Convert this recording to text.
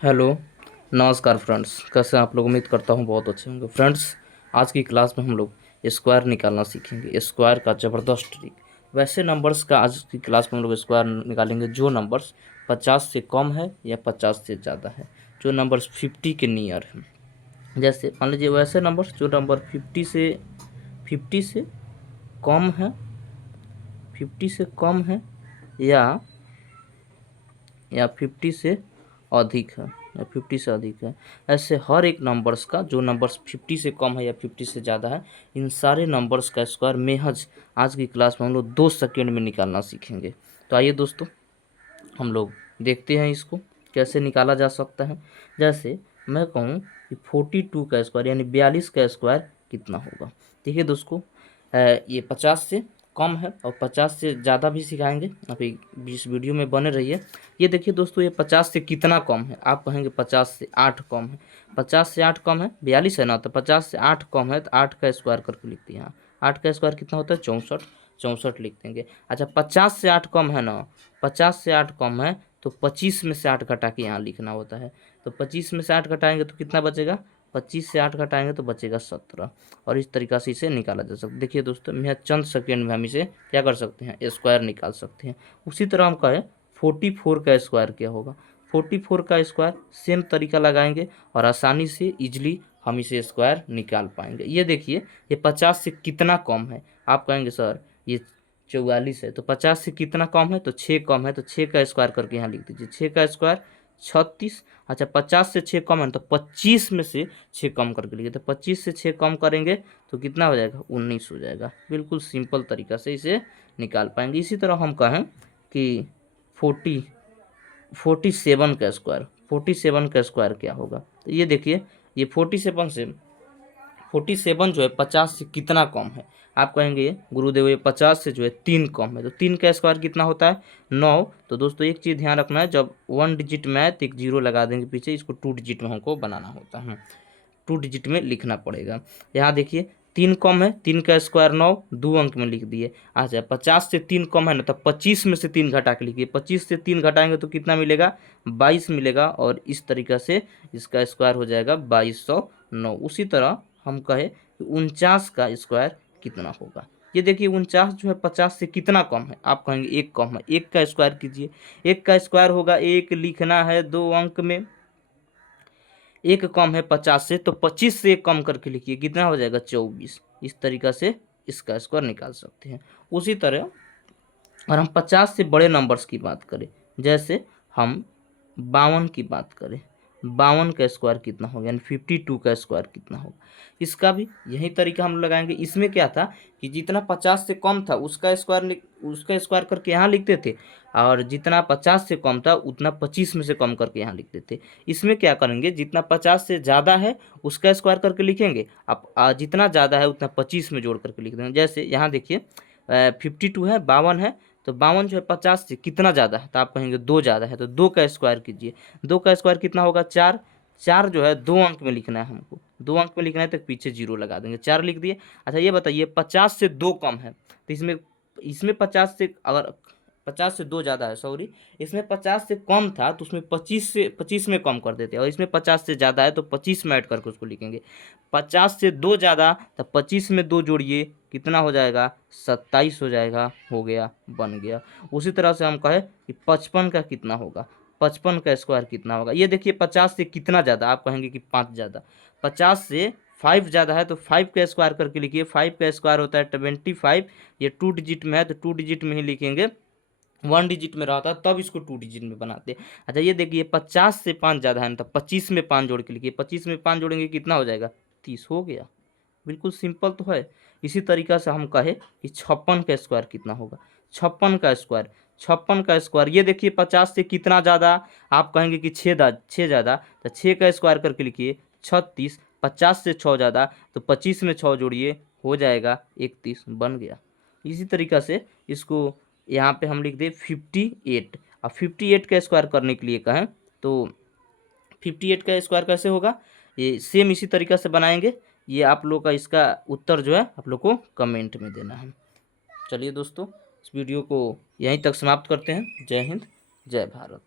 Hello. नमस्कार friends, कैसे हैं आप लोग? उम्मीद करता हूँ बहुत अच्छे होंगे। फ्रेंड्स, आज की क्लास में हम लोग स्क्वायर निकालना सीखेंगे। स्क्वायर का ज़बरदस्त ट्रिक। वैसे नंबर्स का आज की क्लास में हम लोग स्क्वायर निकालेंगे जो नंबर्स 50 से कम है या 50 से ज़्यादा है, जो नंबर्स 50 के नियर हैं। जैसे मान लीजिए वैसे नंबर्स जो नंबर 50 से कम है, 50 से कम है या 50 से अधिक है, या 50 से अधिक है। ऐसे हर एक नंबर्स का जो नंबर्स 50 से कम है या 50 से ज़्यादा है, इन सारे नंबर्स का स्क्वायर महज आज की क्लास में हम लोग 2 सेकेंड में निकालना सीखेंगे। तो आइए दोस्तों, हम लोग देखते हैं इसको कैसे निकाला जा सकता है। जैसे मैं कहूँ कि 42 का स्क्वायर यानी 42 का स्क्वायर कितना होगा। देखिए दोस्तों, ये 50 से कम है और 50 से ज़्यादा भी सिखाएंगे। अभी इस वीडियो में बने रहिए। ये देखिए दोस्तों, ये 50 से कितना कम है। आप कहेंगे 50 से 8 कम है। 50 से 8 कम है, 42 है ना, तो 50 से 8 कम है तो 8 का स्क्वायर करके लिखते हैं। यहाँ 8 का स्क्वायर कितना होता है? 64। 64 लिख देंगे। अच्छा, 50 से 8 कम है ना, 50 से 8 कम है तो 25 में से 8 घटा के यहाँ लिखना होता है। तो 25 में से 8 घटाएंगे तो कितना बचेगा? 25 से 8 घटाएंगे तो बचेगा 17। और इस तरीक़ा से इसे निकाला जा सकता है। देखिए दोस्तों, यह चंद सेकेंड में हम इसे क्या कर सकते हैं? स्क्वायर निकाल सकते हैं। उसी तरह हम कहें 44 का स्क्वायर क्या होगा। 44 का स्क्वायर सेम तरीका लगाएंगे और आसानी से ईजिली हम इसे स्क्वायर निकाल पाएंगे। ये देखिए, ये 50 से कितना कम है। आप कहेंगे सर ये 44 है, तो 50 से कितना कम है? तो 6 कम है, तो 6 का स्क्वायर करके यहाँ लिख दीजिए। 6 का स्क्वायर 36। अच्छा, 50 से 6 कम है तो 25 में से 6 कम करके लिखिए। तो 25 से 6 कम करेंगे तो कितना हो जाएगा? 19 हो जाएगा। बिल्कुल सिंपल तरीका से इसे निकाल पाएंगे। इसी तरह हम कहें कि 47 का स्क्वायर, 47 का स्क्वायर क्या होगा। तो ये देखिए, ये 47 जो है 50 से कितना कम है। आप कहेंगे गुरुदेव ये 50 से जो है 3 कम है, तो 3 का स्क्वायर कितना होता है? 9। तो दोस्तों एक चीज़ ध्यान रखना है, जब 1 डिजिट में है तो एक जीरो लगा देंगे पीछे, इसको 2 डिजिट में हमको बनाना होता है, 2 डिजिट में लिखना पड़ेगा। यहाँ देखिए 3 कम है, 3 का स्क्वायर 9, 2 अंक में लिख दिए। अच्छा, 50 से 3 कम है ना, तो 25 में से 3 घटा के लिखिए। 25 से 3 घटाएंगे तो कितना मिलेगा? 22 मिलेगा। और इस तरीक़ा से इसका स्क्वायर हो जाएगा 2209। उसी तरह हम कहे कि 49 का स्क्वायर कितना होगा। ये देखिए 49 जो है 50 से कितना कम है। आप कहेंगे 1 कम है, 1 का स्क्वायर कीजिए। 1 का स्क्वायर होगा, 1 लिखना है 2 अंक में। 1 कम है 50 से, तो 25 से 1 कम करके लिखिए, कितना हो जाएगा? 24। इस तरीक़ा से इसका स्क्वायर निकाल सकते हैं। उसी तरह और हम 50 से बड़े नंबर्स की बात करें, जैसे हम 52 की बात करें, 52 का स्क्वायर कितना होगा, यानी 52 का स्क्वायर कितना होगा। इसका भी यही तरीका हम लगाएंगे। इसमें क्या था कि जितना 50 से कम था उसका स्क्वायर करके यहाँ लिखते थे, और जितना 50 से कम था उतना 25 में से कम करके यहाँ लिखते थे। इसमें क्या करेंगे, जितना 50 से ज़्यादा है उसका स्क्वायर करके लिखेंगे, अब जितना ज़्यादा है उतना 25 में जोड़ करके लिख देंगे। जैसे यहाँ देखिए 52 है, 52 है, तो 52 जो है 50 से कितना ज़्यादा है, तो आप कहेंगे 2 ज़्यादा है, तो 2 का स्क्वायर कीजिए। 2 का स्क्वायर कितना होगा? 4। 4 जो है 2 अंक में लिखना है हमको, 2 अंक में लिखना है तो पीछे जीरो लगा देंगे। 4 लिख दिए। अच्छा, ये बताइए 50 से 2 कम है, तो इसमें इसमें 50 से अगर 50 से 2 ज़्यादा है, सॉरी, इसमें 50 से कम था तो उसमें 25 में कम कर देते हैं, और इसमें 50 से ज़्यादा है तो 25 में ऐड करके उसको लिखेंगे। 50 से 2 ज़्यादा तो 25 में 2 जोड़िए, कितना हो जाएगा? 27 हो जाएगा। हो गया, बन गया। उसी तरह से हम कहें कि 55 का कितना होगा, 55 का स्क्वायर कितना होगा। ये देखिए 50 से कितना ज़्यादा, आप कहेंगे कि 5 ज़्यादा। 50 से 5 ज़्यादा है तो 5 का स्क्वायर करके लिखिए। 5 का स्क्वायर होता है 25। ये 2 डिजिट में है तो 2 डिजिट में ही लिखेंगे, 1 डिजिट में रहता तब इसको 2 डिजिट में बनाते। अच्छा, ये देखिए 50 से 5 ज़्यादा है ना, तो 25 में 5 जोड़ के लिखिए। 25 में 5 जोड़ेंगे कितना हो जाएगा? 30 हो गया। बिल्कुल सिंपल तो है। इसी तरीक़ा से हम कहें कि 56 का स्क्वायर कितना होगा। 56 का स्क्वायर, 56 का स्क्वायर, ये देखिए 50 से कितना ज़्यादा, आप कहेंगे कि 6 ज़्यादा, तो 6 का स्क्वायर करके लिखिए 36। 50 से 6 ज़्यादा तो 25 में 6 जोड़िए, हो जाएगा 31, बन गया। इसी तरीक़ा से इसको यहाँ पे हम लिख दें 58। अब 58 का स्क्वायर करने के लिए कहें तो 58 का स्क्वायर कैसे होगा, ये सेम इसी तरीक़ा से बनाएंगे। ये आप लोग का इसका उत्तर जो है आप लोग को कमेंट में देना है। चलिए दोस्तों, इस वीडियो को यहीं तक समाप्त करते हैं। जय हिंद, जय भारत।